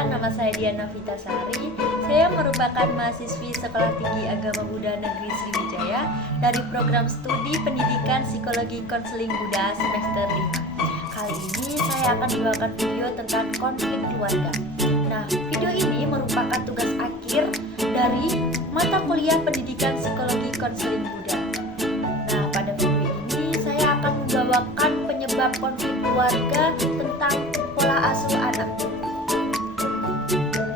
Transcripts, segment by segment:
perkenalkan, nama saya Diana Vitasari. Saya merupakan mahasiswi Sekolah Tinggi Agama Buddha Negeri Sriwijaya dari program studi Pendidikan Psikologi Konseling Buddha semester 5. Kali ini saya akan membawakan video tentang konflik keluarga. Nah, video ini merupakan tugas akhir dari mata kuliah Pendidikan Psikologi Konseling Buddha. Nah, pada video ini saya akan membawakan penyebab konflik keluarga tentang pola asuh anak.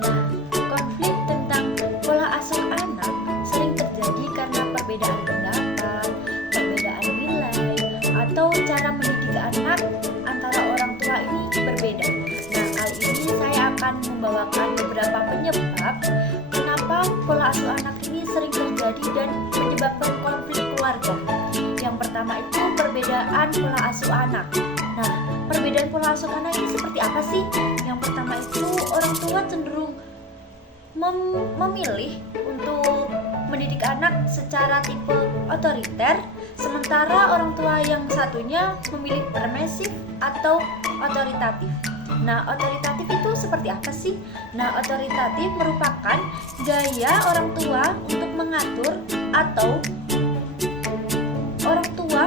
Nah, konflik tentang pola asuh anak sering terjadi karena perbedaan pendapat, perbedaan nilai, atau cara mendidik anak antara orang tua ini berbeda. Nah, kali ini saya akan membawakan beberapa penyebab kenapa pola asuh anak ini sering terjadi dan menyebabkan konflik keluarga. Yang pertama itu perbedaan pola asuh anak. Nah, perbedaan pola asuh anak ini seperti apa sih? Yang pertama itu orang tua cenderung memilih untuk mendidik anak secara tipe otoriter, sementara orang tua yang satunya memilih permisif atau otoritatif. Nah, otoritatif itu seperti apa sih? Nah, otoritatif merupakan gaya orang tua untuk mengatur atau orang tua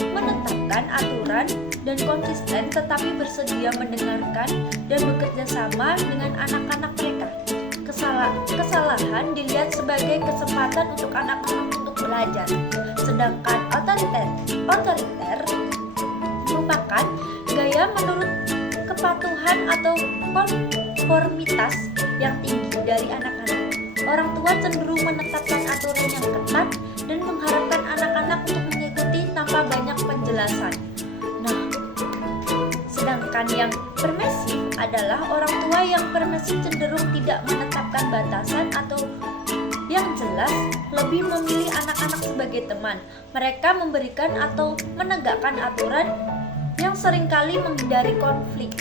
menetapkan aturan dan konsisten tetapi bersedia mendengarkan dan bekerja sama dengan anak-anak mereka. Kesalahan dilihat sebagai kesempatan untuk anak-anak untuk belajar. Sedangkan otoriter merupakan gaya menurut kepatuhan atau konformitas yang tinggi dari anak-anak. Orang tua cenderung menetapkan aturan yang ketat dan mengharapkan anak-anak untuk mengikuti tanpa banyak penjelasan. Nah, sedangkan yang permisif adalah orang tua yang permisif cenderung tidak menetapkan batasan atau yang jelas lebih memilih anak-anak sebagai teman. Mereka memberikan atau menegakkan aturan yang seringkali menghindari konflik.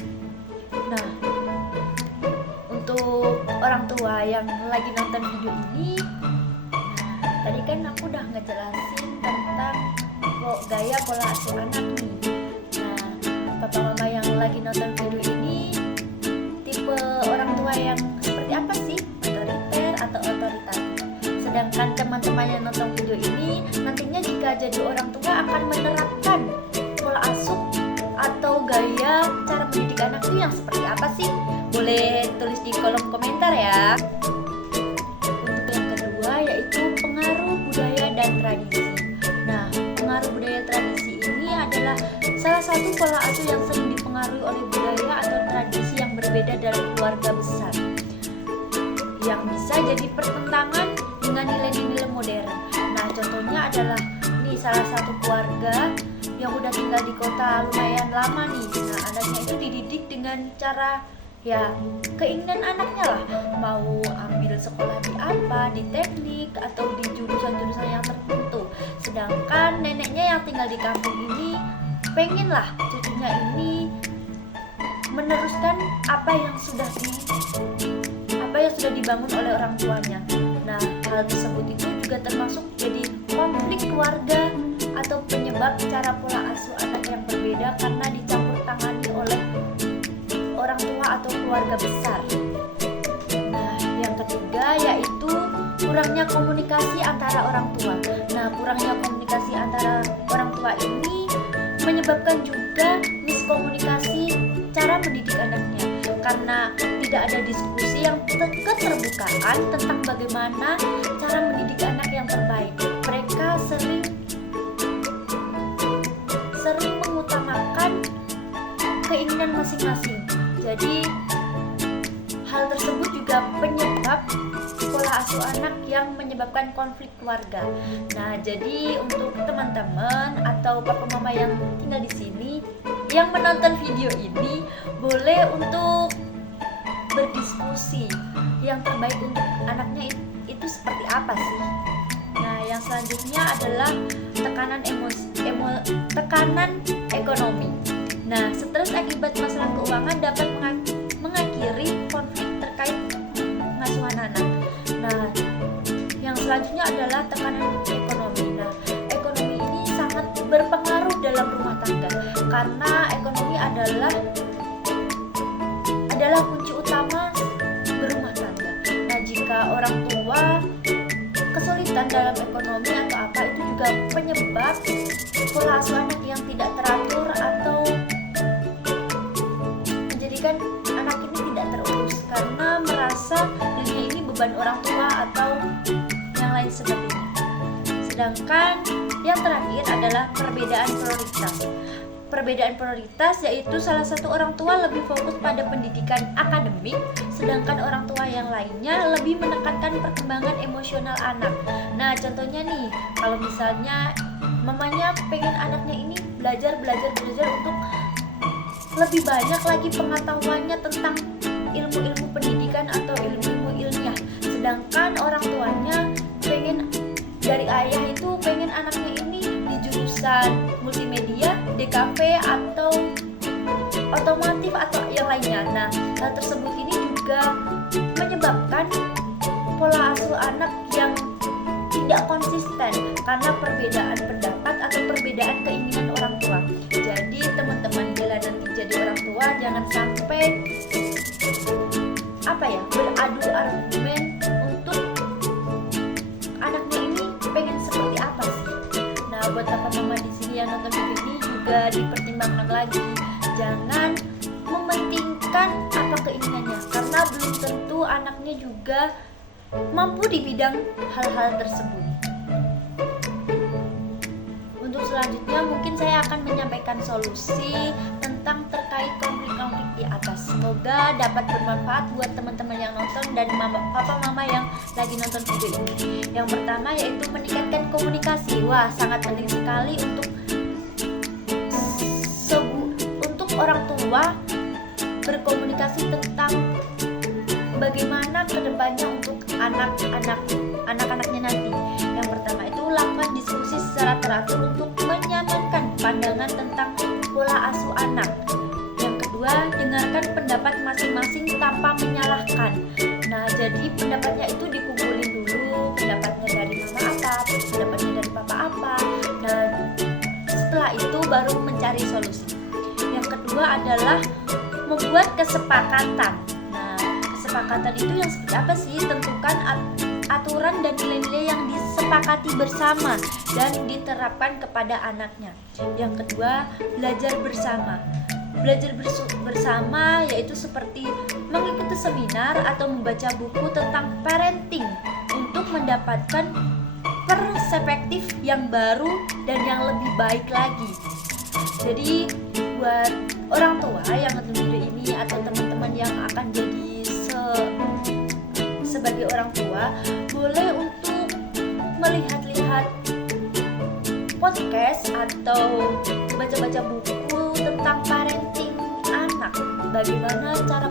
Nah, untuk orang tua yang lagi nonton video ini, tadi kan aku udah ngejelasin tentang gaya pola asuh anak nih. Nah, papa mama yang lagi nonton video ini tipe orang tua yang seperti apa sih? Otoriter atau otoritatif? Sedangkan teman-teman yang nonton video ini nantinya jika jadi orang tua akan menerapkan pola asuh atau gaya cara mendidik anak itu yang seperti apa sih? Boleh tulis di kolom komentar ya. Untuk yang kedua yaitu pengaruh budaya dan tradisi. Nah, pengaruh budaya tradisi ini adalah salah satu pola asuh yang sering dipengaruhi oleh budaya atau tradisi yang berbeda dalam keluarga besar, yang bisa jadi pertentangan dengan nilai-nilai modern. Nah, contohnya adalah nih salah satu keluarga yang udah tinggal di kota lumayan lama nih. Nah, anaknya itu dididik dengan cara ya keinginan anaknya lah, mau ambil sekolah di apa, di teknik atau di jurusan-jurusan yang tertentu. Sedangkan neneknya yang tinggal di kampung ini pengen lah cucunya ini meneruskan apa yang sudah dibangun oleh orang tuanya. Nah, hal tersebut itu juga termasuk jadi konflik keluarga atau penyebab cara pola asuh anak yang berbeda karena dicampur tangani oleh orang tua atau keluarga besar. Nah, yang ketiga yaitu kurangnya komunikasi antara orang tua. Nah, kurangnya komunikasi antara orang tua ini menyebabkan juga miskomunikasi cara mendidik anaknya karena tidak ada diskusi yang keterbukaan tentang bagaimana cara mendidik anak yang terbaik. Mereka sering mengutamakan keinginan masing-masing. Jadi hal tersebut juga penyebab pola asuh anak yang menyebabkan konflik keluarga. Nah, jadi untuk teman-teman atau papa mama yang tinggal di sini yang menonton video ini boleh untuk berdiskusi yang terbaik untuk anaknya itu seperti apa sih. Nah, yang selanjutnya adalah tekanan ekonomi. Nah, stres akibat masalah keuangan dapat mengakhiri konflik terkait pengasuhan anak. Nah, yang selanjutnya adalah tekanan ekonomi. Nah, ekonomi ini sangat berpengaruh dalam rumah tangga karena ekonomi adalah adalah kunci utama berumah tangga. Nah, jika orang tua kesulitan dalam ekonomi atau apa, itu juga penyebab pola asuh anak yang tidak teratur atau menjadikan anak ini tidak terurus karena merasa dirinya ini beban orang tua atau yang lain sebagainya. Sedangkan yang terakhir adalah perbedaan prioritas. Perbedaan prioritas yaitu salah satu orang tua lebih fokus pada pendidikan akademik, sedangkan orang tua yang lainnya lebih menekankan perkembangan emosional anak. Nah, contohnya nih, kalau misalnya mamanya pengen anaknya ini belajar untuk lebih banyak lagi pengetahuannya tentang ilmu-ilmu pendidikan atau ilmu-ilmu ilmiah, sedangkan orang tuanya dari ayah itu pengen anaknya ini di jurusan multimedia, DKV atau otomotif atau yang lainnya. Nah, hal tersebut ini juga menyebabkan pola asuh anak yang tidak konsisten karena perbedaan pendapat atau perbedaan keinginan orang tua. Jadi teman-teman, bila nanti jadi orang tua jangan sampai beradu argumen untuk anaknya ini pengen seperti apa sih. Nah, buat papa mama di sini yang nonton video ini juga dipertimbangkan lagi, jangan mementingkan apa keinginannya karena belum tentu anaknya juga mampu di bidang hal-hal tersebut. Untuk selanjutnya mungkin saya akan menyampaikan solusi tentang terkait konflik-konflik di atas. Semoga dapat bermanfaat buat teman-teman yang nonton dan papa mama yang lagi nonton video ini. Yang pertama yaitu meningkatkan komunikasi. Wah, sangat penting sekali untuk orang tua berkomunikasi tentang bagaimana kedepannya untuk anak-anaknya nanti. Yang pertama itu lakukan diskusi secara teratur untuk menyampaikan pandangan tentang pola asuh anak. Yang kedua, dengarkan pendapat masing-masing tanpa menyalahkan. Nah, jadi pendapatnya itu dikumpulin dulu, pendapatnya dari mama apa, pendapatnya dari papa apa. Nah, setelah itu baru mencari solusi. Yang kedua adalah membuat kesepakatan. Kesepakatan itu yang seperti apa sih? Tentukan aturan dan nilai-nilai yang disepakati bersama dan diterapkan kepada anaknya. Yang kedua, belajar bersama. Belajar bersama yaitu seperti mengikuti seminar atau membaca buku tentang parenting untuk mendapatkan perspektif yang baru dan yang lebih baik lagi. Jadi buat orang tua yang nonton video ini atau teman-teman yang akan jadi sebagai orang tua, boleh untuk melihat-lihat podcast atau baca-baca buku tentang parenting anak. Bagaimana cara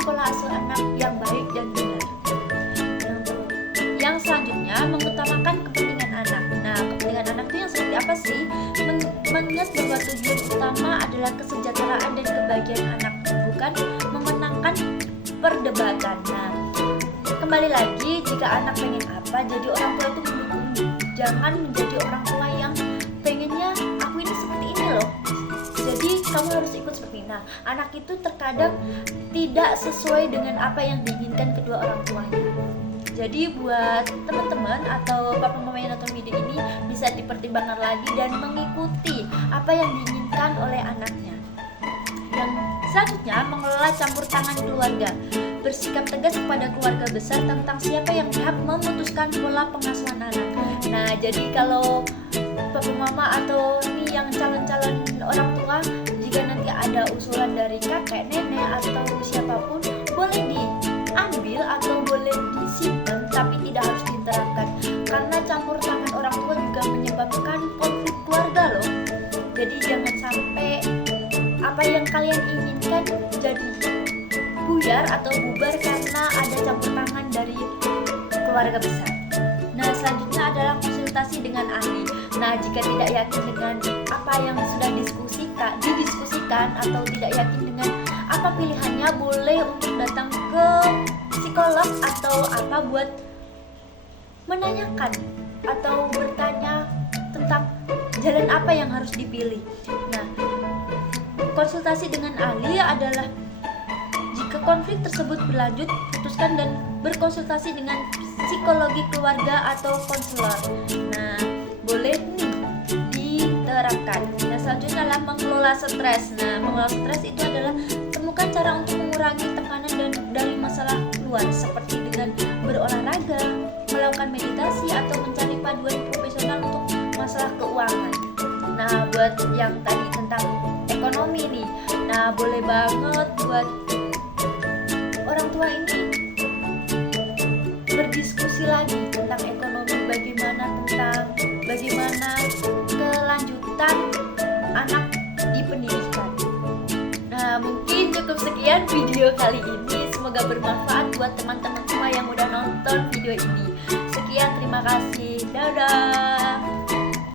pola asuh anak yang baik dan benar. Yang selanjutnya, mengutamakan kepentingan anak. Nah, kepentingan anak itu yang seperti apa sih? Mengingat bahwa tujuan utama adalah kesejahteraan dan kebahagiaan anak, bukan memenangkan perdebatan. Nah, kembali lagi, jika anak pengen apa, jadi orang tua itu mendukung. Jangan menjadi orang tua yang pengennya aku ini seperti ini loh, jadi kamu harus ikut seperti ini. Nah, anak itu terkadang tidak sesuai dengan apa yang diinginkan kedua orang tuanya. Jadi buat teman-teman atau papa mama yang nonton video ini bisa dipertimbangkan lagi dan mengikuti apa yang diinginkan oleh anaknya. Yang selanjutnya, mengelola campur tangan keluarga. Bersikap tegas kepada keluarga besar tentang siapa yang berhak memutuskan pola pengasuhan anak. Nah, jadi kalau papa mama atau ini yang calon-calon orang tua, jika nanti ada usulan dari kakek, nenek atau siapapun, boleh diambil atau boleh disimpan, tapi tidak harus diterapkan karena campur tangan orang tua juga menyebabkan konflik keluarga loh. Jadi jangan sampai apa yang kalian inginkan jadi buyar atau bubar karena ada campur tangan dari keluarga besar. Nah, selanjutnya adalah konsultasi dengan ahli. Nah, jika tidak yakin dengan apa yang sudah didiskusikan atau tidak yakin dengan apa pilihannya, boleh untuk datang ke psikolog atau apa buat menanyakan atau bertanya tentang jalan apa yang harus dipilih. Nah, konsultasi dengan ahli adalah jika konflik tersebut berlanjut, putuskan dan berkonsultasi dengan psikologi keluarga atau konselor. Nah, boleh nih diterapkan. Nah, selanjutnya adalah mengelola stres. Nah, mengelola stres itu adalah temukan cara untuk mengurangi tekanan dan dari masalah luar, seperti dengan berolahraga, melakukan meditasi, atau mencari paduan profesional untuk masalah keuangan. Nah, buat yang tadi tentang ekonomi nih, nah boleh banget buat orang tua ini berdiskusi lagi tentang ekonomi, bagaimana kelanjutan anak di pendidikan. Nah, mungkin cukup sekian video kali ini. Semoga bermanfaat buat teman-teman semua yang udah nonton video ini. Sekian, terima kasih. Dadah.